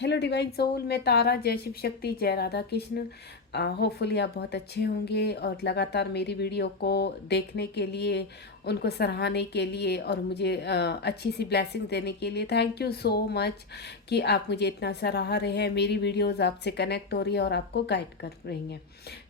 Hello divine soul, मैं तारा। जय शिव शक्ति, जय राधा कृष्ण। होपफुली आप बहुत अच्छे होंगे और लगातार मेरी वीडियो को देखने के लिए, उनको सराहने के लिए और मुझे अच्छी सी ब्लेसिंग देने के लिए थैंक यू सो मच कि आप मुझे इतना सराह रहे हैं। मेरी वीडियोस आपसे कनेक्ट हो रही है और आपको गाइड कर रही हैं।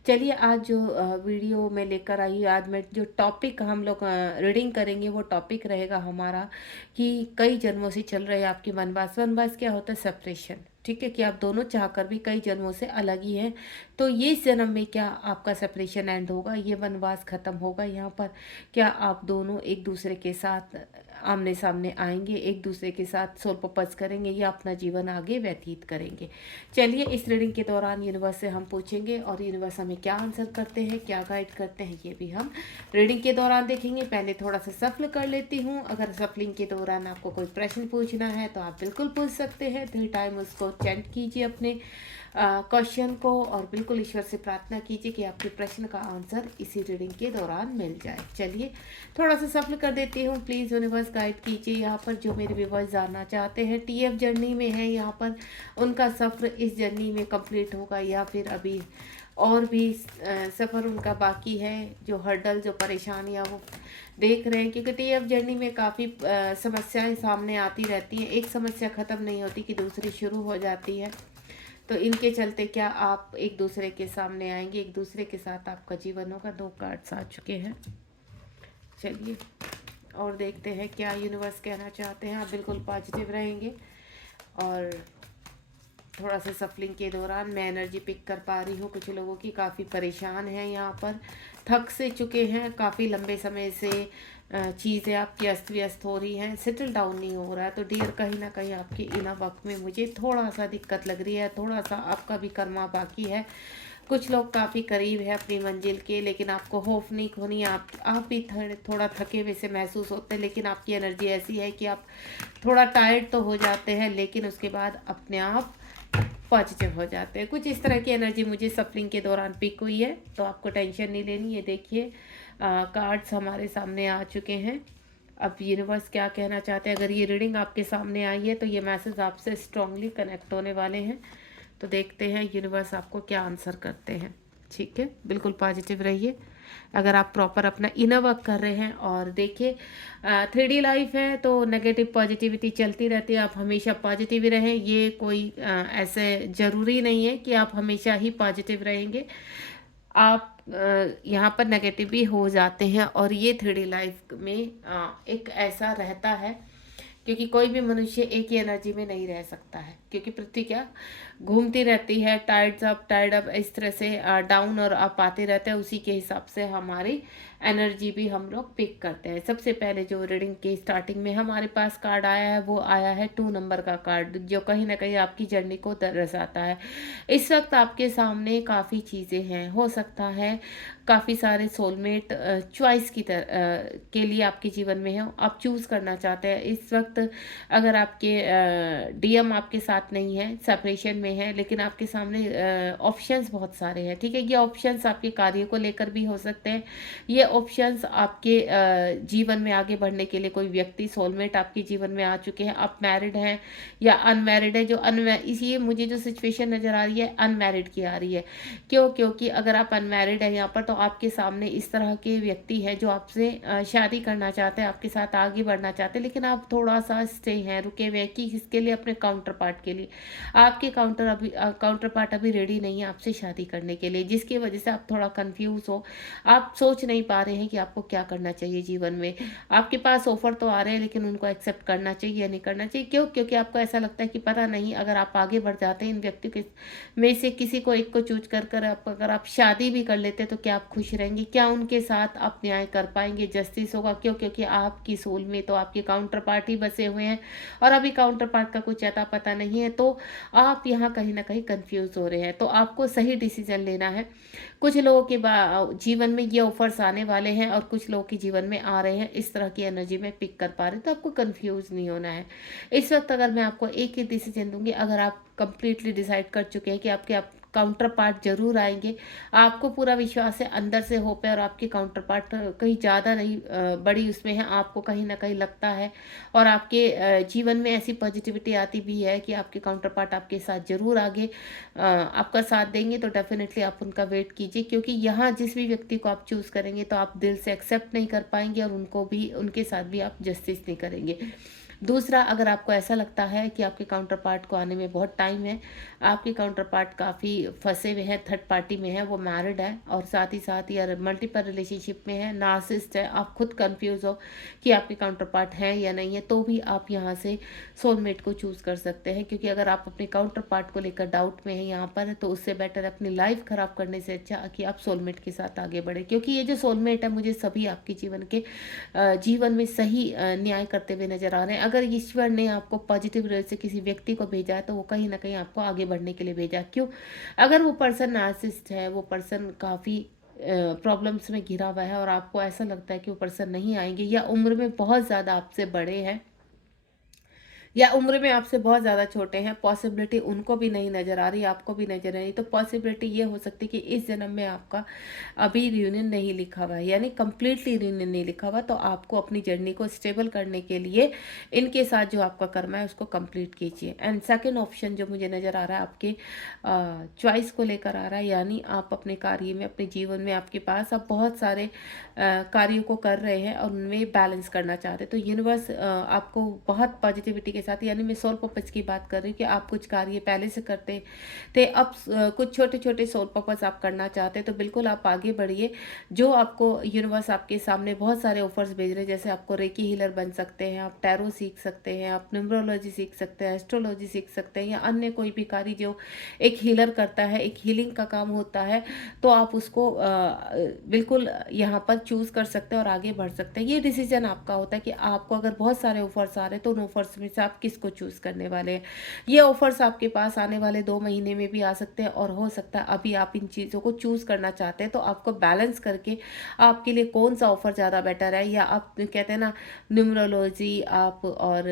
चलिए, आज जो वीडियो मैं लेकर आई हूँ, आज मैं जो टॉपिक हम लोग रीडिंग करेंगे वो टॉपिक रहेगा हमारा कि कई जन्मों से चल रहे हैं आपके वनवास। वनवास क्या होता है? सेपरेशन। ठीक है, कि आप दोनों चाहकर भी कई जन्मों से अलग ही हैं। तो ये इस जन्म में क्या आपका सेपरेशन एंड होगा? ये वनवास खत्म होगा यहाँ पर? क्या आप दोनों एक दूसरे के साथ आमने सामने आएंगे, एक दूसरे के साथ सोल पर्पस करेंगे या अपना जीवन आगे व्यतीत करेंगे? चलिए, इस रीडिंग के दौरान यूनिवर्स से हम पूछेंगे और यूनिवर्स हमें क्या आंसर करते हैं, क्या गाइड करते हैं, ये भी हम रीडिंग के दौरान देखेंगे। पहले थोड़ा सा सफल कर लेती हूँ। अगर सफलिंग के दौरान आपको कोई प्रश्न पूछना है तो आप बिल्कुल पूछ सकते हैं। 3 टाइम उसको चैंट कीजिए अपने क्वेश्चन को और बिल्कुल ईश्वर से प्रार्थना कीजिए कि आपके प्रश्न का आंसर इसी रीडिंग के दौरान मिल जाए। चलिए, थोड़ा सा सफल कर देती हूँ। प्लीज़ यूनिवर्स गाइड कीजिए। यहाँ पर जो मेरे व्यूवर्स जानना चाहते हैं, टीएफ जर्नी में है, यहाँ पर उनका सफ़र इस जर्नी में कंप्लीट होगा या फिर अभी और भी सफ़र उनका बाकी है। जो हर्डल, जो परेशानियाँ वो देख रहे हैं, क्योंकि टीएफ जर्नी में काफ़ी समस्याएं सामने आती रहती हैं। एक समस्या ख़त्म नहीं होती कि दूसरी शुरू हो जाती है। तो इनके चलते क्या आप एक दूसरे के सामने आएंगे, एक दूसरे के साथ आपका जीवन होगा। 2 कार्ड्स आ चुके हैं। चलिए और देखते हैं क्या यूनिवर्स कहना चाहते हैं। आप बिल्कुल पॉजिटिव रहेंगे और थोड़ा सा सफलिंग के दौरान मैं एनर्जी पिक कर पा रही हूँ। कुछ लोगों की काफ़ी परेशान हैं, यहाँ पर थक से चुके हैं, काफ़ी लंबे समय से चीज़ें आपकी अस्त व्यस्त हो रही हैं, सेटल डाउन नहीं हो रहा है। तो डियर, कहीं ना कहीं आपके इनर वक्त में मुझे थोड़ा सा दिक्कत लग रही है, थोड़ा सा आपका भी कर्मा बाकी है। कुछ लोग काफ़ी करीब है अपनी मंजिल के, लेकिन आपको होप नहीं खोनी। आप भी थोड़ा थके हुए से महसूस होते हैं, लेकिन आपकी एनर्जी ऐसी है कि आप थोड़ा टायर्ड तो हो जाते हैं, लेकिन उसके बाद अपने आप पॉजिटिव हो जाते हैं। कुछ इस तरह की एनर्जी मुझे सफरिंग के दौरान पिक हुई है, तो आपको टेंशन नहीं लेनी। ये देखिए, कार्ड्स हमारे सामने आ चुके हैं। अब यूनिवर्स क्या कहना चाहते हैं? अगर ये रीडिंग आपके सामने आई है तो ये मैसेज आपसे स्ट्रांगली कनेक्ट होने वाले हैं। तो देखते हैं यूनिवर्स आपको क्या आंसर करते हैं। ठीक है, बिल्कुल पॉजिटिव रहिए अगर आप प्रॉपर अपना इनर वर्क कर रहे हैं। और देखिए, 3D लाइफ है तो नेगेटिव पॉजिटिविटी चलती रहती है। आप हमेशा पॉजिटिव ही रहें, ये कोई ऐसे ज़रूरी नहीं है कि आप हमेशा ही पॉजिटिव रहेंगे। आप यहाँ पर नेगेटिव भी हो जाते हैं और ये 3D लाइफ में एक ऐसा रहता है, क्योंकि कोई भी मनुष्य एक ही एनर्जी में नहीं रह सकता है, क्योंकि पृथ्वी क्या घूमती रहती है, टाइड अप इस तरह से डाउन और अप आते रहते हैं। उसी के हिसाब से हमारी एनर्जी भी हम लोग पिक करते हैं। सबसे पहले जो रीडिंग की स्टार्टिंग में हमारे पास कार्ड आया है वो आया है 2 नंबर का कार्ड, जो कहीं ना कहीं आपकी जर्नी को दर्शाता है। इस वक्त आपके सामने काफ़ी चीज़ें हैं, हो सकता है काफ़ी सारे सोलमेट चॉइस के लिए आपके जीवन में है, आप चूज़ करना चाहते हैं इस वक्त। अगर आपके डीएम आपके साथ नहीं है, सेपरेशन में है, लेकिन आपके सामने ऑप्शंस बहुत सारे हैं। ठीक है, ये ऑप्शंस आपके कार्य को लेकर भी हो सकते हैं। ये ऑप्शंस आपके जीवन में आगे बढ़ने के लिए कोई व्यक्ति, सोलमेट आपके जीवन में आ चुके हैं। आप मैरिड हैं या अनमैरिड है। जो इसलिए मुझे जो सिचुएशन नज़र आ रही है अनमैरिड की आ रही है। क्यों? क्योंकि अगर आप अनमैरिड हैं यहाँ पर तो आपके सामने इस तरह के व्यक्ति है जो आपसे शादी करना चाहते हैं, आपके साथ आगे बढ़ना चाहते हैं, लेकिन आप थोड़ा सा स्टे हैं, रुके हुए हैं कि किसके लिए? अपने काउंटर पार्ट के लिए। आपके काउंटर पार्ट अभी रेडी नहीं है आपसे शादी करने के लिए, जिसकी वजह से आप थोड़ा कंफ्यूज हो। आप सोच नहीं पा रहे हैं कि आपको क्या करना चाहिए जीवन में। आपके पास ऑफर तो आ रहे हैं, लेकिन उनको एक्सेप्ट करना चाहिए या नहीं करना चाहिए। क्यों? क्योंकि आपको ऐसा लगता है कि पता नहीं, अगर आप आगे बढ़ जाते हैं इन व्यक्तियों के में से किसी को एक को चूज कर अगर आप शादी भी कर लेते तो क्या आप खुश रहेंगे? क्या उनके साथ आप न्याय कर पाएंगे? जस्टिस होगा? क्यों? क्योंकि आपकी सोल में तो आपके काउंटर पार्ट ही बसे हुए हैं और अभी काउंटर पार्ट का कुछ अता पता नहीं है। तो आप यहाँ कहीं ना कहीं कंफ्यूज हो रहे हैं, तो आपको सही डिसीजन लेना है। कुछ लोगों के जीवन में ये ऑफर्स आने वाले हैं और कुछ लोगों के जीवन में आ रहे हैं। इस तरह की एनर्जी में पिक कर पा रहे हैं, तो आपको कंफ्यूज नहीं होना है इस वक्त। अगर मैं आपको एक ही डिसीजन दूंगी, अगर आप कंप्लीटली डिसाइड कर चुके हैं कि काउंटर पार्ट ज़रूर आएँगे। आपको पूरा विश्वास है, अंदर से होप है और आपके काउंटर पार्ट कहीं ज़्यादा नहीं बड़ी उसमें है, आपको कहीं न कहीं लगता है और आपके जीवन में ऐसी पॉजिटिविटी आती भी है कि आपके काउंटर पार्ट आपके साथ ज़रूर आगे आपका साथ देंगे। तो डेफ़िनेटली आप उनका वेट कीजिए, क्योंकि यहाँ जिस भी व्यक्ति को आप चूज़ करेंगे तो आप दिल से एक्सेप्ट नहीं कर पाएँगे और उनको भी, उनके साथ भी आप जस्टिस नहीं करेंगे। दूसरा, अगर आपको ऐसा लगता है कि आपके काउंटर पार्ट को आने में बहुत टाइम है, आपके काउंटर पार्ट काफ़ी फँसे हुए हैं, थर्ड पार्टी में है, वो मैरिड है और साथ ही साथ या मल्टीपल रिलेशनशिप में है, नार्सिसिस्ट है, आप खुद कन्फ्यूज़ हो कि आपके काउंटर पार्ट हैं या नहीं है, तो भी आप यहाँ से सोलमेट को चूज़ कर सकते हैं। क्योंकि अगर आप अपने काउंटर पार्ट को लेकर डाउट में हैं यहाँ पर, तो उससे बेटर अपनी लाइफ ख़राब करने से अच्छा कि आप सोलमेट के साथ आगे बढ़ें। क्योंकि ये जो सोलमेट है, मुझे सभी आपके जीवन में सही न्याय करते हुए नज़र आ रहे हैं। अगर ईश्वर ने आपको पॉजिटिव रे से किसी व्यक्ति को भेजा है, तो वो कहीं न कहीं आपको आगे बढ़ने के लिए भेजा है। क्यों? अगर वो पर्सन नार्सिसिस्ट है, वो पर्सन काफ़ी प्रॉब्लम्स में घिरा हुआ है और आपको ऐसा लगता है कि वो पर्सन नहीं आएँगे, या उम्र में बहुत ज़्यादा आपसे बड़े हैं या उम्र में आपसे बहुत ज़्यादा छोटे हैं, पॉसिबिलिटी उनको भी नहीं नज़र आ रही, आपको भी नज़र आ रही, तो पॉसिबिलिटी ये हो सकती है कि इस जन्म में आपका अभी रियूनियन नहीं लिखा हुआ है, यानी कंप्लीटली रियूनियन नहीं लिखा हुआ। तो आपको अपनी जर्नी को स्टेबल करने के लिए इनके साथ जो आपका कर्म है उसको कंप्लीट कीजिए। एंड सेकेंड ऑप्शन जो मुझे नज़र आ रहा है आपके चॉइस को लेकर आ रहा है, यानी आप अपने कार्य में, अपने जीवन में आपके पास आप बहुत सारे कार्यों को कर रहे हैं और उनमें बैलेंस करना चाहते हैं। तो यूनिवर्स आपको बहुत पॉजिटिविटी के साथ, यानी मैं सोल पर्पस की बात कर रही हूँ कि आप कुछ कार्य पहले से करते थे, अब कुछ छोटे छोटे सोल पर्पस आप करना चाहते हैं, तो बिल्कुल आप आगे बढ़िए। जो आपको यूनिवर्स आपके सामने बहुत सारे ऑफर्स भेज रहे हैं, जैसे आपको रेकी हीलर बन सकते हैं, आप टैरो सीख सकते हैं, आप न्यूमरोलॉजी सीख सकते हैं, एस्ट्रोलॉजी सीख सकते हैं, या अन्य कोई भी कार्य जो एक हीलर करता है, एक हीलिंग का काम होता है, तो आप उसको बिल्कुल यहाँ पर चूज़ कर सकते हैं और आगे बढ़ सकते हैं। ये डिसीजन आपका होता है कि आपको अगर बहुत सारे ऑफर्स आ रहे हैं, तो उन ऑफर्स में से आप किसको चूज़ करने वाले हैं। ये ऑफर्स आपके पास आने वाले 2 महीने में भी आ सकते हैं, और हो सकता है अभी आप इन चीज़ों को चूज़ करना चाहते हैं, तो आपको बैलेंस करके आपके लिए कौन सा ऑफर ज़्यादा बेटर है, या आप कहते हैं ना न्यूमरोलॉजी आप और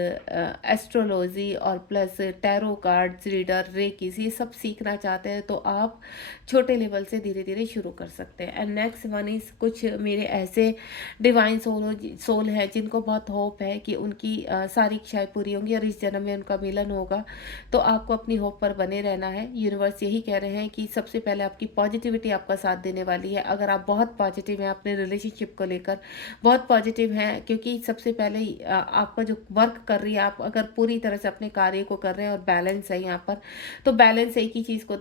एस्ट्रोलॉजी और प्लस टैरो कार्ड्स रीडर, रेकीस, ये सब सीखना चाहते हैं, तो आप छोटे लेवल से धीरे धीरे शुरू कर सकते हैं। एंड नेक्स्ट वन इज, कुछ मेरे ऐसे डिवाइन सोल है जिनको बहुत होप है कि उनकी सारी इच्छाएं पूरी होंगी और इस जन्म में उनका मिलन होगा, तो आपको अपनी होप पर बने रहना है। यूनिवर्स यही कह रहे हैं कि सबसे पहले आपकी पॉजिटिविटी आपका साथ देने वाली है। अगर आप बहुत पॉजिटिव हैं अपने रिलेशनशिप को लेकर, बहुत पॉजिटिव हैं, क्योंकि सबसे पहले आपका जो वर्क कर रही है, आप अगर पूरी तरह से अपने कार्य को कर रहे हैं और बैलेंस है यहाँ पर, तो बैलेंस एक ही चीज़ को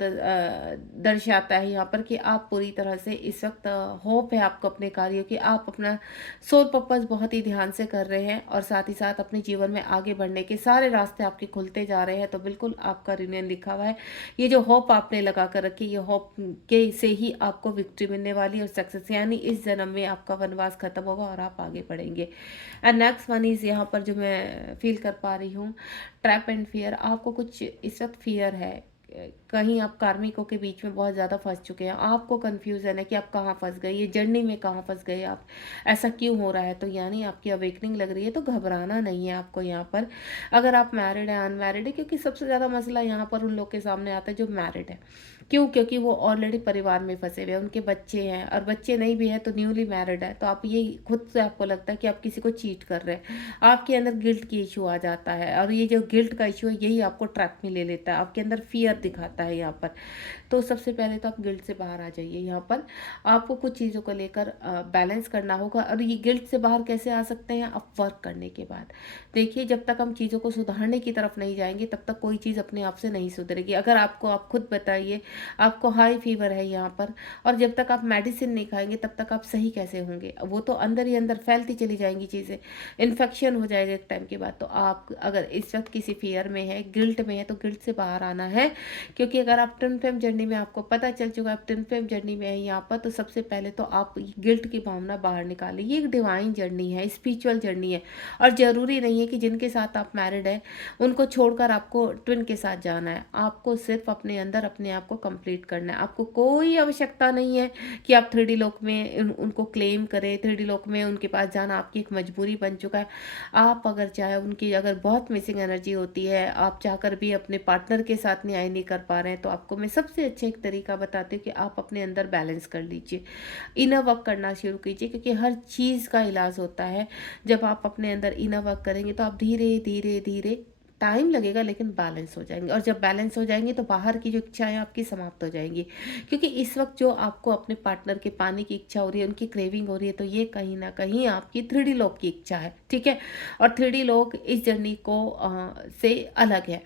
दर्शाता है यहाँ पर कि आप पूरी तरह से इस वक्त होप है आपको अपने कार्यों की, आप अपना सोल पर्पस बहुत ही ध्यान से कर रहे हैं और साथ ही साथ अपने जीवन में आगे बढ़ने के सारे रास्ते आपके खुलते जा रहे हैं, तो बिल्कुल आपका रियूनियन लिखा हुआ है। ये जो होप आपने लगा कर रखी, ये होप के से ही आपको विक्ट्री मिलने वाली है और सक्सेस, यानी इस जन्म में आपका वनवास खत्म होगा और आप आगे बढ़ेंगे। एंड नेक्स्ट वन इज, यहाँ पर जो मैं फील कर पा रही हूँ, ट्रैप एंड फियर। आपको कुछ इस वक्त फियर है, कहीं आप कार्मिकों के बीच में बहुत ज़्यादा फंस चुके हैं, आपको कन्फ्यूज़न है कि आप कहाँ फंस गए, ये जर्नी में कहाँ फंस गए आप, ऐसा क्यों हो रहा है, तो यानी आपकी अवेकनिंग लग रही है, तो घबराना नहीं है आपको यहाँ पर। अगर आप मैरिड हैं, अनमैरिड है, क्योंकि सबसे ज़्यादा मसला यहाँ पर उन लोग के सामने आता है जो मैरिड है। क्यों? क्योंकि वो ऑलरेडी परिवार में फंसे हुए हैं, उनके बच्चे हैं, और बच्चे नहीं भी हैं तो न्यूली मैरिड है, तो आप ये खुद से आपको लगता है कि आप किसी को चीट कर रहे हैं, आपके अंदर गिल्ट की इशू आ जाता है, और ये जो गिल्ट का इशू है यही आपको ट्रैप में ले लेता है, आपके अंदर फियर दिखाता है यहाँ पर। तो सबसे पहले तो आप गिल्ट से बाहर आ जाइए। यहाँ पर आपको कुछ चीज़ों को लेकर बैलेंस करना होगा, और ये गिल्ट से बाहर कैसे आ सकते हैं, आप वर्क करने के बाद। देखिए, जब तक हम चीज़ों को सुधारने की तरफ नहीं जाएंगे, तब तक कोई चीज़ अपने आप से नहीं सुधरेगी। अगर आपको, आप खुद बताइए, आपको हाई फीवर है यहाँ पर, और जब तक आप मेडिसिन नहीं खाएंगे तब तक आप सही कैसे होंगे, वो तो अंदर ही अंदर फैलती चली जाएंगी चीज़ें, इन्फेक्शन हो जाएगा एक टाइम के बाद। तो आप अगर इस वक्त किसी फियर में है, गिल्ट में है, तो गिल्ट से बाहर आना है। क्योंकि अगर आप ट्विन फ्लेम जर्नी में, आपको पता चल चुका है आप ट्विन फ्लेम जर्नी में है यहाँ पर, तो सबसे पहले तो आप गिल्ट की भावना बाहर निकालिए। ये एक डिवाइन जर्नी है, स्पिरिचुअल जर्नी है, और ज़रूरी नहीं है कि जिनके साथ आप मैरिड है उनको छोड़कर आपको ट्विन के साथ जाना है। आपको सिर्फ अपने अंदर अपने आप को कंप्लीट करना है। आपको कोई आवश्यकता नहीं है कि आप 3D लोक में उनको क्लेम करें, 3D लोक में उनके पास जाना आपकी एक मजबूरी बन चुका है। आप अगर चाहे, उनकी अगर बहुत मिसिंग एनर्जी होती है, आप चाहकर भी अपने पार्टनर के साथ न्याय नहीं कर पा रहे हैं, तो आपको मैं सबसे अच्छा एक तरीका बताती हूँ कि आप अपने अंदर बैलेंस कर लीजिए। इनर वर्क करना शुरू कीजिए, क्योंकि हर चीज़ का इलाज होता है। जब आप अपने अंदर इनर वर्क करेंगे तो आप धीरे धीरे धीरे, टाइम लगेगा लेकिन बैलेंस हो जाएंगे, और जब बैलेंस हो जाएंगे तो बाहर की जो इच्छाएं आपकी समाप्त हो जाएंगी। क्योंकि इस वक्त जो आपको अपने पार्टनर के पाने की इच्छा हो रही है, उनकी क्रेविंग हो रही है, तो ये कहीं ना कहीं आपकी 3D लोक की इच्छा है, ठीक है। और 3D लोक इस जर्नी को से अलग है।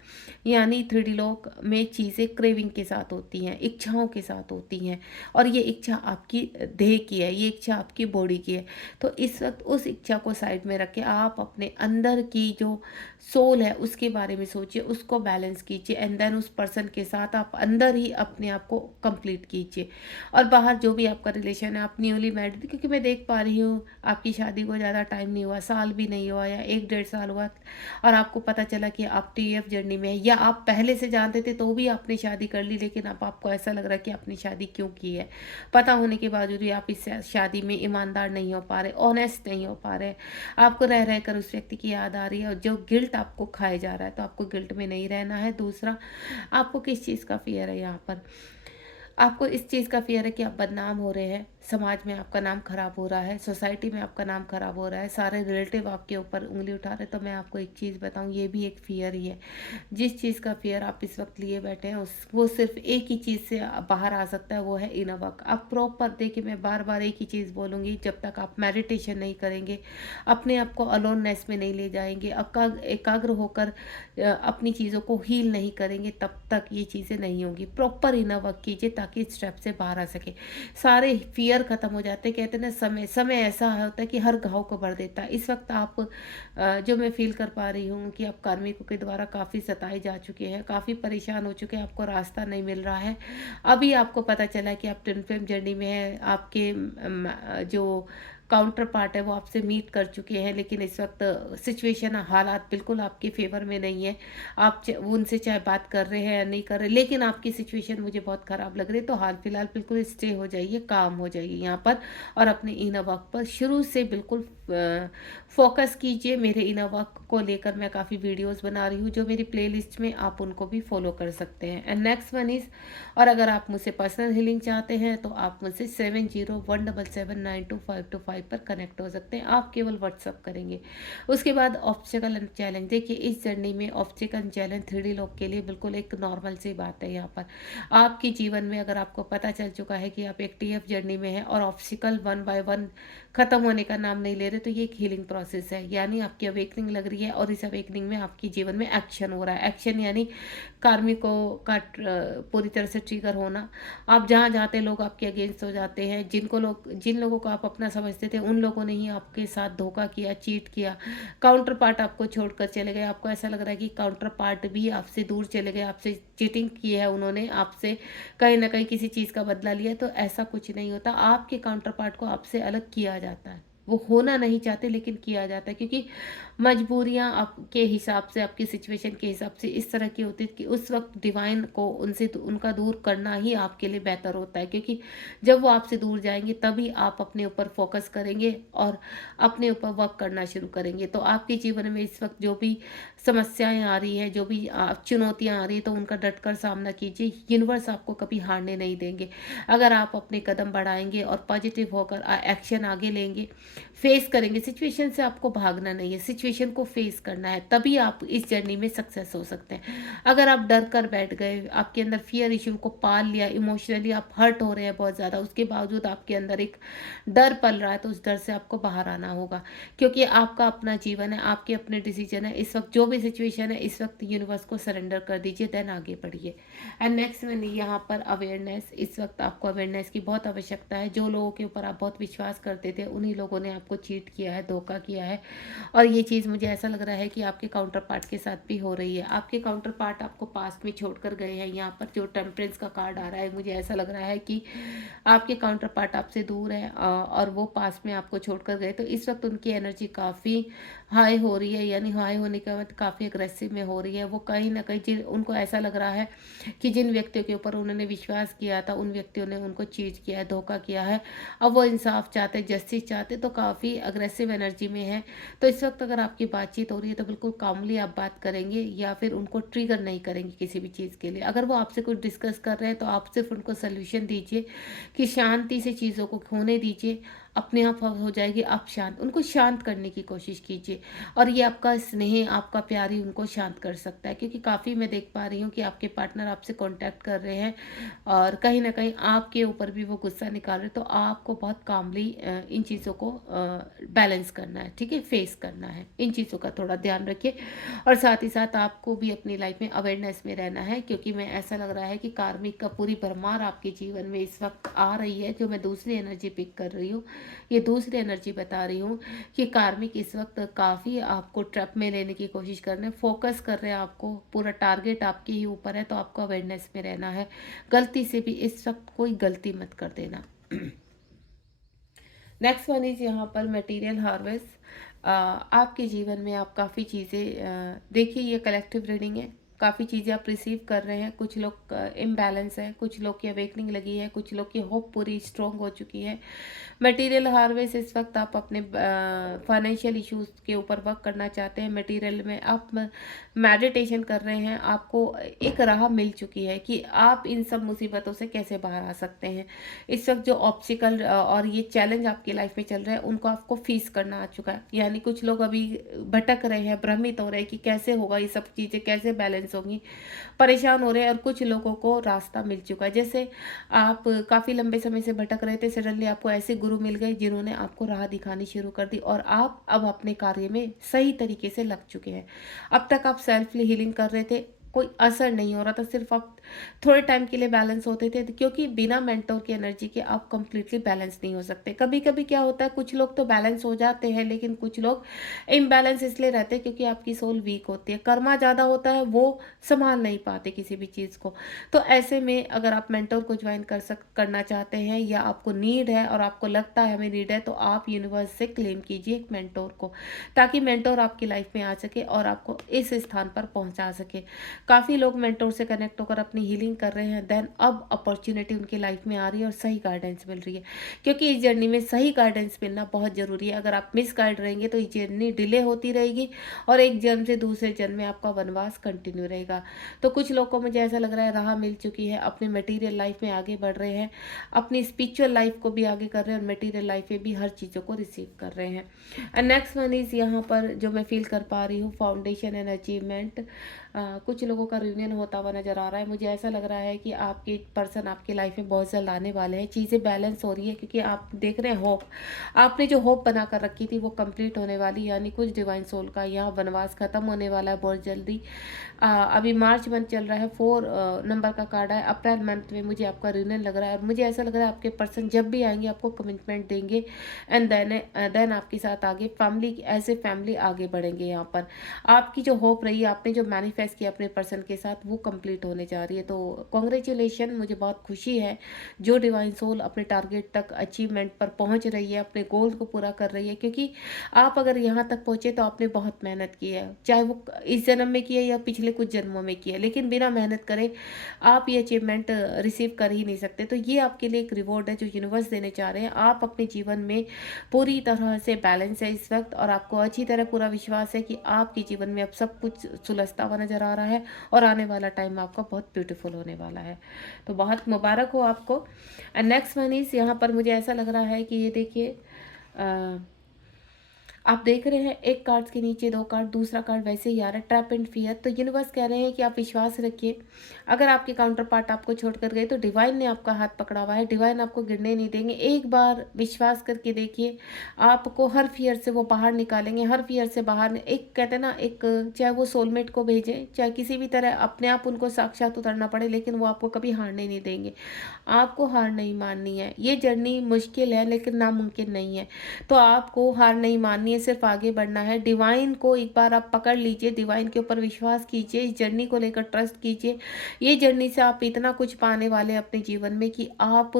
यानी 3D लोक में चीज़ें क्रेविंग के साथ होती हैं, इच्छाओं के साथ होती हैं, और ये इच्छा आपकी देह की है, ये इच्छा आपकी बॉडी की है। तो इस वक्त उस इच्छा को साइड में रख के आप अपने अंदर की जो सोल है उसके बारे में सोचिए, उसको बैलेंस कीजिए, एंड देन उस पर्सन के साथ आप अंदर ही अपने आप को कंप्लीट कीजिए। और बाहर जो भी आपका रिलेशन है, आप न्यूली मैरिड, क्योंकि मैं देख पा रही हूँ आपकी शादी को ज़्यादा टाइम नहीं हुआ, साल भी नहीं हुआ या 1 डेढ़ साल हुआ, और आपको पता चला कि आप TF जर्नी में है, या आप पहले से जानते थे तो भी आपने शादी कर ली, लेकिन अब आपको ऐसा लग रहा है कि आपने शादी क्यों की है। पता होने के बावजूद भी आप इस शादी में ईमानदार नहीं हो पा रहे, ऑनेस्ट नहीं हो पा रहे, आपको रह रह कर उस व्यक्ति की याद आ रही है, और जो गिल्ट आपको खाया जा रहा है, तो आपको गिल्ट में नहीं रहना है। दूसरा, आपको किस चीज़ का फियर है यहाँ पर? आपको इस चीज़ का फ़ियर है कि आप बदनाम हो रहे हैं, समाज में आपका नाम खराब हो रहा है, सोसाइटी में आपका नाम खराब हो रहा है, सारे रिलेटिव आपके ऊपर उँगली उठा रहे हैं। तो मैं आपको एक चीज़ बताऊँ, ये भी एक फ़ियर ही है। जिस चीज़ का फ़ियर आप इस वक्त लिए बैठे हैं, उस वो सिर्फ़ एक ही चीज़ से बाहर आ सकता है, वो है इनर वर्क। आप प्रॉपर, देखिए मैं बार बार एक ही चीज़ बोलूँगी, जब तक आप मेडिटेशन नहीं करेंगे, अपने आप को अलोननेस में नहीं ले जाएंगे, एकाग्र होकर अपनी चीज़ों को हील नहीं करेंगे, तब तक ये चीज़ें नहीं होंगी। प्रॉपर इनर वर्क कीजिए ताकि इस ट्रैप से बाहर आ सके। सारे फियर खत्म हो जाते हैं। कहते हैं ना, समय समय ऐसा होता है कि हर घाव को भर देता है। इस वक्त आप जो मैं फील कर पा रही हूँ कि आप कार्मिकों के द्वारा काफ़ी सताए जा चुके हैं, काफ़ी परेशान हो चुके हैं, आपको रास्ता नहीं मिल रहा है। अभी आपको पता चला कि आप ट्विन फ्लेम जर्नी में हैं, आपके जो काउंटर पार्ट है वो आपसे मीट कर चुके हैं, लेकिन इस वक्त सिचुएशन, हालात बिल्कुल आपके फेवर में नहीं है। आप उनसे चाहे बात कर रहे हैं या नहीं कर रहे, लेकिन आपकी सिचुएशन मुझे बहुत ख़राब लग रही है, तो हाल फिलहाल बिल्कुल स्टे हो जाइए, काम हो जाइए यहाँ पर, और अपने इनर वर्क पर शुरू से बिल्कुल फोकस कीजिए। मेरे इनर वर्क को लेकर मैं काफ़ी वीडियोस बना रही हूँ, जो मेरी प्लेलिस्ट में आप उनको भी फॉलो कर सकते हैं। एंड नेक्स्ट वन इज़, और अगर आप मुझसे पर्सनल हीलिंग चाहते हैं तो आप मुझसे 7017792525 पर कनेक्ट हो सकते हैं। आप केवल व्हाट्सअप करेंगे। उसके बाद ऑब्स्टिकल एंड चैलेंज, देखिए इस जर्नी में ऑब्स्टिकल एंड चैलेंज 3D लोग के लिए बिल्कुल एक नॉर्मल सी बात है। यहाँ पर आपके जीवन में अगर आपको पता चल चुका है कि आप एक TF जर्नी में हैं और ऑब्स्टिकल 1 बाय 1 खत्म होने का नाम नहीं ले रहे, तो ये एक हीलिंग प्रोसेस है। यानी आपकी अवेकनिंग लग रही है, और इस अवेकनिंग में आपके जीवन में एक्शन हो रहा है। एक्शन यानी कार्मिकों का पूरी तरह से ट्रिगर होना। आप जहाँ जाते लोग आपके अगेंस्ट हो जाते हैं। जिन लोगों को आप अपना समझते थे, उन लोगों ने ही आपके साथ धोखा किया, चीट किया। काउंटर पार्ट आपको छोड़कर चले गए। आपको ऐसा लग रहा है कि काउंटर पार्ट भी आपसे दूर चले गए, आपसे चीटिंग की है उन्होंने, आपसे कहीं ना कहीं किसी चीज़ का बदला लिया। तो ऐसा कुछ नहीं होता। आपके काउंटर पार्ट को आपसे अलग किया जाता है। वो होना नहीं चाहते, लेकिन किया जाता है, क्योंकि मजबूरियां आपके हिसाब से, आपकी सिचुएशन के हिसाब से इस तरह की होती है कि उस वक्त डिवाइन को उनसे उनका दूर करना ही आपके लिए बेहतर होता है। क्योंकि जब वो आपसे दूर जाएंगे, तभी आप अपने ऊपर फोकस करेंगे और अपने ऊपर वर्क करना शुरू करेंगे। तो आपके जीवन में इस वक्त जो भी समस्याएं आ रही है, जो भी चुनौतियां आ रही है, तो उनका डटकर सामना कीजिए। यूनिवर्स आपको कभी हारने नहीं देंगे। अगर आप अपने कदम बढ़ाएंगे और पॉजिटिव होकर एक्शन आगे लेंगे, फेस करेंगे सिचुएशन से, आपको भागना नहीं है, सिचुएशन को फेस करना है, तभी आप इस जर्नी में सक्सेस हो सकते हैं। अगर आप डर कर बैठ गए, आपके अंदर फियर इश्यू को पाल लिया, इमोशनली आप हर्ट हो रहे हैं बहुत ज़्यादा, उसके बावजूद आपके अंदर एक डर पल रहा है, तो उस डर से आपको बाहर आना होगा। क्योंकि आपका अपना जीवन है, आपके अपने डिसीजन है। इस वक्त जो भी सिचुएशन है, इस वक्त यूनिवर्स को सरेंडर कर दीजिए, देन आगे बढ़िए। एंड नेक्स्ट में यहाँ पर अवेयरनेस, इस वक्त आपको अवेयरनेस की बहुत आवश्यकता है। जो लोगों के ऊपर आप बहुत विश्वास करते थे, उन्हीं लोगों ने आपको चीट किया है, धोखा किया है। और ये चीज़ मुझे ऐसा लग रहा है कि आपके काउंटर पार्ट के साथ भी हो रही है। आपके काउंटर पार्ट आपको पास्ट में छोड़कर गए हैं। यहाँ पर जो टेम्परेंस का कार्ड आ रहा है, मुझे ऐसा लग रहा है कि आपके काउंटर पार्ट आपसे दूर है, और वो पास्ट में आपको छोड़कर गए। तो इस वक्त उनकी एनर्जी काफ़ी हाई हो रही है, यानी हाई होने के बाद काफ़ी अग्रेसिव में हो रही है। वो कहीं ना कहीं उनको ऐसा लग रहा है कि जिन व्यक्तियों के ऊपर उन्होंने विश्वास किया था, उन व्यक्तियों ने उनको चीट किया है, धोखा किया है। अब वो इंसाफ चाहते, जस्टिस चाहते, तो काफ़ी अग्रेसिव एनर्जी में है। तो इस वक्त अगर आपकी बातचीत हो रही है तो बिल्कुल कामली आप बात करेंगे या फिर उनको ट्रिगर नहीं करेंगे किसी भी चीज़ के लिए। अगर वो आपसे कुछ डिस्कस कर रहे हैं तो आप सिर्फ उनको सॉल्यूशन दीजिए कि शांति से चीज़ों को होने दीजिए, अपने आप हो जाएगी, आप शांत, उनको शांत करने की कोशिश कीजिए। और ये आपका स्नेह, आपका प्यार ही उनको शांत कर सकता है, क्योंकि काफ़ी मैं देख पा रही हूँ कि आपके पार्टनर आपसे कॉन्टैक्ट कर रहे हैं और कहीं न कहीं आपके ऊपर भी वो गुस्सा निकाल रहे हैं, तो आपको बहुत कामली इन चीज़ों को बैलेंस करना है, ठीक है? फेस करना है। इन चीज़ों का थोड़ा ध्यान रखिए और साथ ही साथ आपको भी अपनी लाइफ में अवेयरनेस में रहना है, क्योंकि मैं ऐसा लग रहा है कि कार्मिक का पूरी भरमार आपके जीवन में इस वक़्त आ रही है, जो मैं दूसरी एनर्जी पिक कर रही हूँ। ये दूसरी एनर्जी बता रही हूँ कि कार्मिक इस वक़्त काफ़ी आपको ट्रैप में लेने की कोशिश कर रहे हैं, फ़ोकस कर रहे हैं आपको, पूरा टारगेट आपके ही ऊपर है, तो आपको अवेयरनेस में रहना है। गलती से भी इस वक़्त कोई गलती मत कर देना। नेक्स्ट वन इज़ यहाँ पर मटेरियल हार्वेस्ट। आपके जीवन में आप काफ़ी चीज़ें देखिए, ये कलेक्टिव रीडिंग है, काफ़ी चीज़ें आप रिसीव कर रहे हैं। कुछ लोग इम्बैलेंस है, कुछ लोग की अवेकनिंग लगी है, कुछ लोग की होप पूरी स्ट्रॉन्ग हो चुकी है। मटेरियल हार्वेस्ट, इस वक्त आप अपने फाइनेंशियल इश्यूज के ऊपर वर्क करना चाहते हैं। मटेरियल में आप मेडिटेशन कर रहे हैं, आपको एक राह मिल चुकी है कि आप इन सब मुसीबतों से कैसे बाहर आ सकते हैं। इस वक्त जो ऑब्स्टिकल और ये चैलेंज आपकी लाइफ में चल रहे हैं, उनको आपको फेस करना आ चुका है। यानी कुछ लोग अभी भटक रहे हैं, भ्रमित हो रहे हैं कि कैसे होगा, ये सब चीज़ें कैसे बैलेंस होंगी, परेशान हो रहे हैं। और कुछ लोगों को रास्ता मिल चुका है। जैसे आप काफ़ी लंबे समय से भटक रहे थे, सडनली आपको ऐसे गुरु मिल गए जिन्होंने आपको राह दिखानी शुरू कर दी और आप अब अपने कार्य में सही तरीके से लग चुके हैं। अब तक आप सेल्फ हीलिंग कर रहे थे, कोई असर नहीं हो रहा था, सिर्फ आप थोड़े टाइम के लिए बैलेंस होते थे, क्योंकि बिना मेंटोर की एनर्जी के आप कंप्लीटली बैलेंस नहीं हो सकते। कभी कभी क्या होता है, कुछ लोग तो बैलेंस हो जाते हैं, लेकिन कुछ लोग इम्बैलेंस इसलिए रहते हैं क्योंकि आपकी सोल वीक होती है, कर्मा ज़्यादा होता है, वो संभाल नहीं पाते किसी भी चीज़ को। तो ऐसे में अगर आप मेंटोर को ज्वाइन करना चाहते हैं या आपको नीड है और आपको लगता है हमें नीड है, तो आप यूनिवर्स से क्लेम कीजिए एक मेंटोर को, ताकि मेंटोर आपकी लाइफ में आ सके और आपको इस स्थान पर पहुंचा सके। काफ़ी लोग मेंटोर से कनेक्ट होकर अपनी हीलिंग कर रहे हैं, देन अब अपॉर्चुनिटी उनकी लाइफ में आ रही है और सही गाइडेंस मिल रही है, क्योंकि इस जर्नी में सही गाइडेंस मिलना बहुत ज़रूरी है। अगर आप मिस गाइड रहेंगे तो ये जर्नी डिले होती रहेगी और एक जन्म से दूसरे जन्म में आपका वनवास कंटिन्यू रहेगा। तो कुछ लोग को मुझे ऐसा लग रहा है राह मिल चुकी है, अपनी मटेरियल लाइफ में आगे बढ़ रहे हैं, अपनी स्पिरिचुअल लाइफ को भी आगे कर रहे हैं और मटेरियल लाइफ में भी हर चीज़ों को रिसीव कर रहे हैं। एंड नेक्स्ट वन इज़ यहाँ पर जो मैं फील कर पा रही हूँ, फाउंडेशन एंड अचीवमेंट। कुछ लोगों का रियूनियन होता हुआ नजर आ रहा है। मुझे ऐसा लग रहा है कि आपके पर्सन आपकी लाइफ में बहुत जल्द आने वाले हैं, चीज़ें बैलेंस हो रही है, क्योंकि आप देख रहे हैं होप, आपने जो होप बना कर रखी थी वो कंप्लीट होने वाली, यानी कुछ डिवाइन सोल का यहाँ वनवास खत्म होने वाला है बहुत जल्दी। अभी मार्च मंथ चल रहा है, 4 नंबर का कार्ड है, अप्रैल मंथ में मुझे आपका रियूनियन लग रहा है और मुझे ऐसा लग रहा है आपके पर्सन जब भी आएंगे आपको कमिटमेंट देंगे एंड देन आपके साथ आगे फैमिली एज ए फैमिली आगे बढ़ेंगे। यहाँ पर आपकी जो होप रही है, आपने जो मैनिफेस्ट किया अपने पर्सन के साथ, वो कंप्लीट होने जा रही है। तो कॉन्ग्रेचुलेशन, मुझे बहुत खुशी है जो डिवाइन सोल अपने टारगेट तक अचीवमेंट पर पहुंच रही है, अपने गोल को पूरा कर रही है, क्योंकि आप अगर यहाँ तक पहुंचे तो आपने बहुत मेहनत की है, चाहे वो इस जन्म में की है या पिछले कुछ जन्मों में की है, लेकिन बिना मेहनत करे आप ये अचीवमेंट रिसीव कर ही नहीं सकते। तो ये आपके लिए एक रिवॉर्ड है जो यूनिवर्स देने चाह रहे हैं। आप अपने जीवन में पूरी तरह से बैलेंस है इस वक्त और आपको अच्छी तरह पूरा विश्वास है कि आपके जीवन में अब सब कुछ सुलझता हुआ नजर आ रहा है और आने वाला टाइम आपका बहुत ब्यूटीफुल होने वाला है। तो बहुत मुबारक हो आपको। एंड नेक्स्ट वन इज, यहाँ पर मुझे ऐसा लग रहा है कि ये देखिए, आप देख रहे हैं एक कार्ड के नीचे 2 कार्ड, दूसरा कार्ड वैसे ही आ रहा है, ट्रैप एंड फियर। तो यूनिवर्स कह रहे हैं कि आप विश्वास रखिए, अगर आपके काउंटर पार्ट आपको छोड़कर गए तो डिवाइन ने आपका हाथ पकड़ा हुआ है, डिवाइन आपको गिरने नहीं देंगे। एक बार विश्वास करके देखिए, आपको हर फियर से वो बाहर निकालेंगे, हर फियर से बाहर। एक कहते हैं ना, एक चाहे वो सोलमेट को भेजें, चाहे किसी भी तरह अपने आप उनको साक्षात उतरना पड़े, लेकिन वो आपको कभी हारने नहीं देंगे। आपको हार नहीं माननी है। ये जर्नी मुश्किल है लेकिन नामुमकिन नहीं है, तो आपको हार नहीं माननी है, सिर्फ आगे बढ़ना है। डिवाइन को एक बार आप पकड़ लीजिए, डिवाइन के ऊपर विश्वास कीजिए, इस जर्नी को लेकर ट्रस्ट कीजिए। ये जर्नी से आप इतना कुछ पाने वाले हैं अपने जीवन में कि आप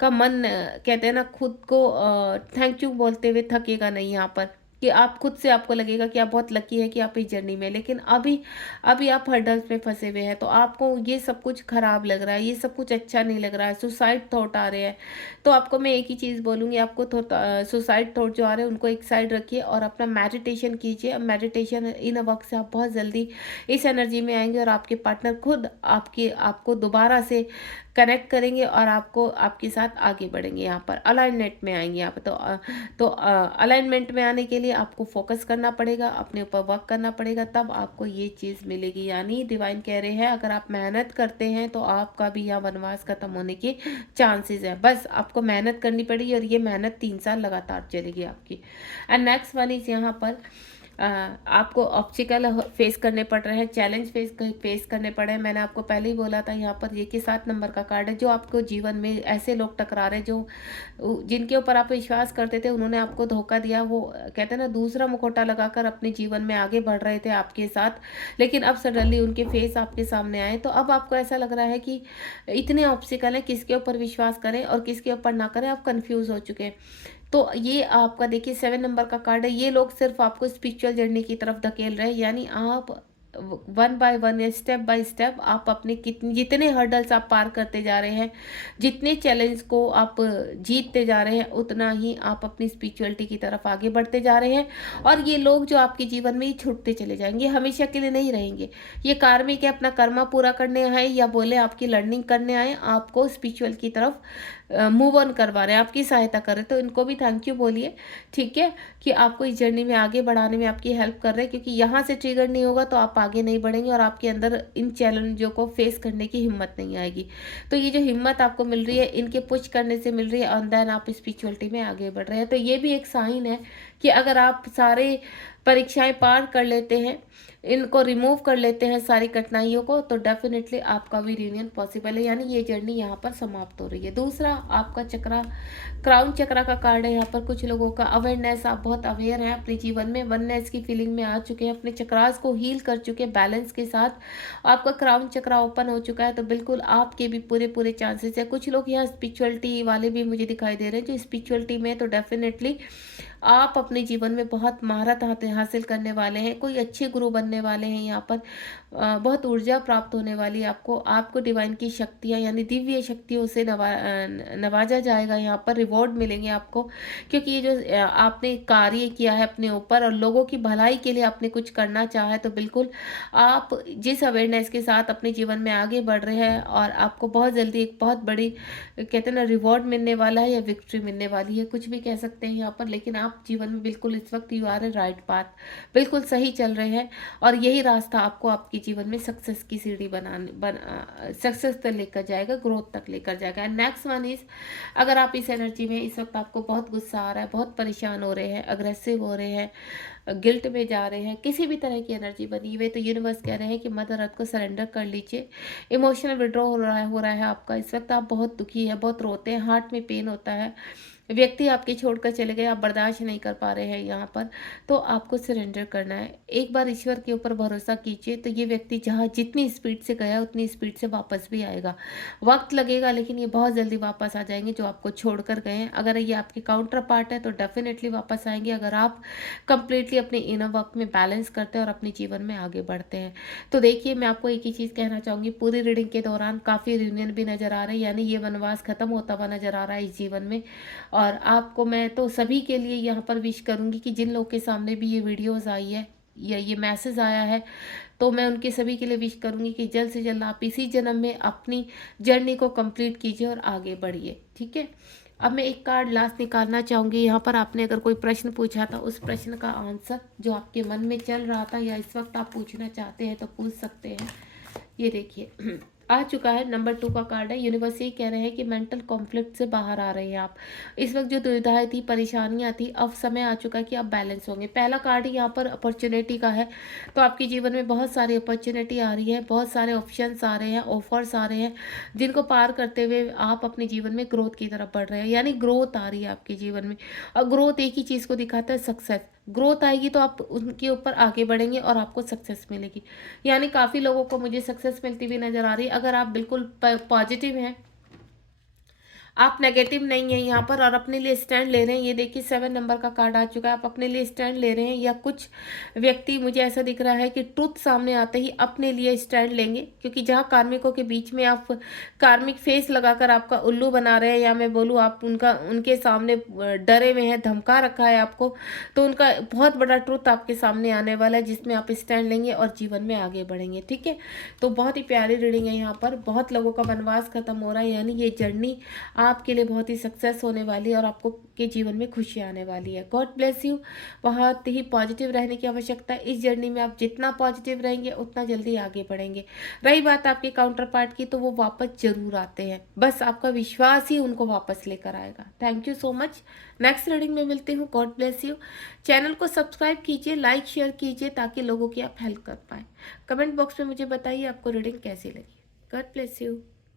का मन कहते हैं ना, खुद को थैंक यू बोलते हुए थकेगा नहीं यहाँ पर। कि आप खुद से आपको लगेगा कि आप बहुत लकी है कि आप इस जर्नी में, लेकिन अभी अभी आप हर्डल्स में फंसे हुए हैं, तो आपको ये सब कुछ खराब लग रहा है, ये सब कुछ अच्छा नहीं लग रहा है, सुसाइड थॉट आ रहे हैं। तो आपको मैं एक ही चीज़ बोलूँगी, आपको सुसाइड थॉट जो आ रहे हैं उनको एक साइड रखिए और अपना मेडिटेशन कीजिए। मेडिटेशन इन अ वक्त से आप बहुत जल्दी इस एनर्जी में आएंगे और आपके पार्टनर खुद आपको दोबारा से कनेक्ट करेंगे और आपको आपके साथ आगे बढ़ेंगे, यहाँ पर अलाइनमेंट में आएंगे यहाँ पर। तो अलाइनमेंट में आने के लिए आपको फोकस करना पड़ेगा, अपने ऊपर वर्क करना पड़ेगा, तब आपको ये चीज़ मिलेगी। यानी डिवाइन कह रहे हैं अगर आप मेहनत करते हैं तो आपका भी यहाँ वनवास खत्म होने के चांसेस है। बस आपको मेहनत करनी पड़ेगी और ये मेहनत 3 साल लगातार चलेगी आपकी। एंड नेक्स्ट वन इज यहाँ पर आपको ऑब्स्टिकल फेस करने पड़ रहे हैं, चैलेंज फेस करने पड़े हैं। मैंने आपको पहले ही बोला था यहाँ पर ये कि 7 नंबर का कार्ड है। जो आपको जीवन में ऐसे लोग टकरा रहे हैं जो जिनके ऊपर आप विश्वास करते थे, उन्होंने आपको धोखा दिया। वो कहते हैं ना, दूसरा मुखौटा लगाकर अपने जीवन में आगे बढ़ रहे थे आपके साथ, लेकिन अब सडनली उनके फेस आपके सामने आए, तो अब आपको ऐसा लग रहा है कि इतने ऑब्स्टिकल हैं, किसके ऊपर विश्वास करें और किसके ऊपर ना करें, आप कंफ्यूज हो चुके हैं। तो ये आपका देखिए 7 नंबर का कार्ड है। ये लोग सिर्फ आपको स्पिरिचुअल जर्नी की तरफ धकेल रहे हैं, यानी आप वन बाय वन या स्टेप बाय स्टेप आप अपने कितने जितने हर्डल्स आप पार करते जा रहे हैं, जितने चैलेंज को आप जीतते जा रहे हैं, उतना ही आप अपनी स्पिरिचुअलिटी की तरफ आगे बढ़ते जा रहे हैं। और ये लोग जो आपके जीवन में ही छूटते चले जाएंगे, हमेशा के लिए नहीं रहेंगे। ये कार्मिक है, अपना कर्मा पूरा करने आए या बोले आपकी लर्निंग करने आए, आपको स्पिरिचुअल की तरफ मूव ऑन करवा रहे हैं, आपकी सहायता कर रहे हैं। तो इनको भी थैंक यू बोलिए, ठीक है, कि आपको इस जर्नी में आगे बढ़ाने में आपकी हेल्प कर रहे हैं, क्योंकि यहाँ से ट्रिगर नहीं होगा तो आप आगे नहीं बढ़ेंगे और आपके अंदर इन चैलेंजों को फेस करने की हिम्मत नहीं आएगी। तो ये जो हिम्मत आपको मिल रही है, इनके पुश करने से मिल रही है, और देन आप स्पिरिचुअलिटी में आगे बढ़ रहे हैं। तो ये भी एक साइन है कि अगर आप सारे परीक्षाएं पार कर लेते हैं, इनको रिमूव कर लेते हैं सारी कठिनाइयों को, तो डेफिनेटली आपका भी रीयूनियन पॉसिबल है। यानी ये जर्नी यहाँ पर समाप्त हो रही है। दूसरा आपका चक्रा, क्राउन चक्रा का कार्ड है। यहाँ पर कुछ लोगों का अवेयरनेस, आप बहुत अवेयर हैं अपने जीवन में, वननेस की फीलिंग में आ चुके हैं, अपने चक्रास को हील कर चुके हैं बैलेंस के साथ। आपका क्राउन चक्रा ओपन हो चुका है, तो बिल्कुल आपके भी पूरे पूरे चांसेस है। कुछ लोग यहाँ स्पिरिचुअलिटी वाले भी मुझे दिखाई दे रहे हैं, जो स्पिरिचुअलिटी में, तो डेफिनेटली आप अपने जीवन में बहुत महारत हासिल करने वाले हैं, कोई अच्छे गुरु बनने वाले हैं। यहाँ पर बहुत ऊर्जा प्राप्त होने वाली है आपको। आपको डिवाइन की शक्तियाँ यानी दिव्य शक्तियों से नवाजा जाएगा। यहाँ पर रिवॉर्ड मिलेंगे आपको, क्योंकि ये जो आपने कार्य किया है अपने ऊपर और लोगों की भलाई के लिए आपने कुछ करना चाहा है, तो बिल्कुल आप जिस अवेयरनेस के साथ अपने जीवन में आगे बढ़ रहे हैं, और आपको बहुत जल्दी एक बहुत बड़ी कहते हैं ना रिवॉर्ड मिलने वाला है या विक्ट्री मिलने वाली है, कुछ भी कह सकते हैं यहाँ पर। लेकिन आप जीवन में बिल्कुल इस वक्त you are a right path, बिल्कुल सही चल रहे हैं, और यही रास्ता आपको आपके जीवन में सक्सेस की सीढ़ी सक्सेस तक लेकर जाएगा, ग्रोथ तक लेकर जाएगा। नेक्स्ट वन इज, अगर आप इस एनर्जी में इस वक्त आपको बहुत गुस्सा आ रहा है, बहुत परेशान हो रहे हैं, अग्रेसिव हो रहे हैं, गिल्ट में जा रहे हैं, किसी भी तरह की एनर्जी बनी हुई है, तो यूनिवर्स कह रहे हैं कि मदर अर्थ को सरेंडर कर लीजिए। इमोशनल विड्रॉ हो रहा है आपका। इस वक्त आप बहुत दुखी है, बहुत रोते हैं, हार्ट में पेन होता है, व्यक्ति आपके छोड़कर चले गए, आप बर्दाश्त नहीं कर पा रहे हैं यहाँ पर, तो आपको सरेंडर करना है। एक बार ईश्वर के ऊपर भरोसा कीजिए, तो ये व्यक्ति जहाँ जितनी स्पीड से गया उतनी स्पीड से वापस भी आएगा। वक्त लगेगा, लेकिन ये बहुत जल्दी वापस आ जाएंगे जो आपको छोड़कर गए हैं। अगर ये आपके काउंटर पार्ट है तो डेफिनेटली वापस आएंगे, अगर आप कंप्लीटली अपने इनर वर्क में बैलेंस करते हैं और अपने जीवन में आगे बढ़ते हैं। तो देखिए, मैं आपको एक ही चीज़ कहना चाहूँगी, पूरी रीडिंग के दौरान काफ़ी रियूनियन भी नज़र आ रही है, यानी ये वनवास खत्म होता हुआ नज़र आ रहा है इस जीवन में। और आपको मैं तो सभी के लिए यहाँ पर विश करूँगी कि जिन लोग के सामने भी ये वीडियोस आई है या ये मैसेज आया है, तो मैं उनके सभी के लिए विश करूँगी कि जल्द से जल्द आप इसी जन्म में अपनी जर्नी को कंप्लीट कीजिए और आगे बढ़िए, ठीक है। अब मैं एक कार्ड लास्ट निकालना चाहूँगी। यहाँ पर आपने अगर कोई प्रश्न पूछा था, उस प्रश्न का आंसर जो आपके मन में चल रहा था या इस वक्त आप पूछना चाहते हैं तो पूछ सकते हैं। ये देखिए आ चुका है, नंबर 2 का कार्ड है। यूनिवर्स ये कह रहे हैं कि मेंटल कॉन्फ्लिक्ट से बाहर आ रहे हैं आप। इस वक्त जो दुविधाएं थी, परेशानियां थी, अब समय आ चुका है कि आप बैलेंस होंगे। पहला कार्ड ही यहाँ पर अपॉर्चुनिटी का है, तो आपके जीवन में बहुत सारी अपॉर्चुनिटी आ रही है, बहुत सारे ऑप्शंस आ रहे हैं, ऑफर्स आ रहे हैं, जिनको पार करते हुए आप अपने जीवन में ग्रोथ की तरफ बढ़ रहे हैं। यानी ग्रोथ आ रही है आपके जीवन में, और ग्रोथ एक ही चीज़ को दिखाता है, सक्सेस। ग्रोथ आएगी तो आप उनके ऊपर आगे बढ़ेंगे और आपको सक्सेस मिलेगी। यानी काफ़ी लोगों को मुझे सक्सेस मिलती हुई नज़र आ रही है। अगर आप बिल्कुल पॉजिटिव हैं, आप नेगेटिव नहीं है यहाँ पर और अपने लिए स्टैंड ले रहे हैं। ये देखिए 7 नंबर का कार्ड आ चुका है, आप अपने लिए स्टैंड ले रहे हैं, या कुछ व्यक्ति मुझे ऐसा दिख रहा है कि ट्रुथ सामने आते ही अपने लिए स्टैंड लेंगे, क्योंकि जहाँ कार्मिकों के बीच में आप कार्मिक फेस लगाकर आपका उल्लू बना रहे हैं, या मैं बोलूँ आप उनके सामने डरे हुए हैं, धमका रखा है आपको, तो उनका बहुत बड़ा ट्रुथ आपके सामने आने वाला है, जिसमें आप स्टैंड लेंगे और जीवन में आगे बढ़ेंगे। ठीक है, तो बहुत ही प्यारी रीडिंग है यहाँ पर। बहुत लोगों का वनवास खत्म हो रहा है, यानी ये जर्नी आपके लिए बहुत ही सक्सेस होने वाली है और आपको के जीवन में खुशी आने वाली है। God bless you. बहुत ही पॉजिटिव रहने की आवश्यकता है। इस जर्नी में आप जितना पॉजिटिव रहेंगे उतना जल्दी आगे बढ़ेंगे। रही बात आपके काउंटर पार्ट की, तो वो वापस जरूर आते हैं, बस आपका विश्वास ही उनको वापस लेकर आएगा। Thank you so much. Next reading में मिलती हूँ। God bless you. चैनल को सब्सक्राइब कीजिए, लाइक शेयर कीजिए, ताकि लोगों की आप हेल्प कर पाए। कमेंट बॉक्स में मुझे बताइए आपको रीडिंग कैसी लगी। God bless you.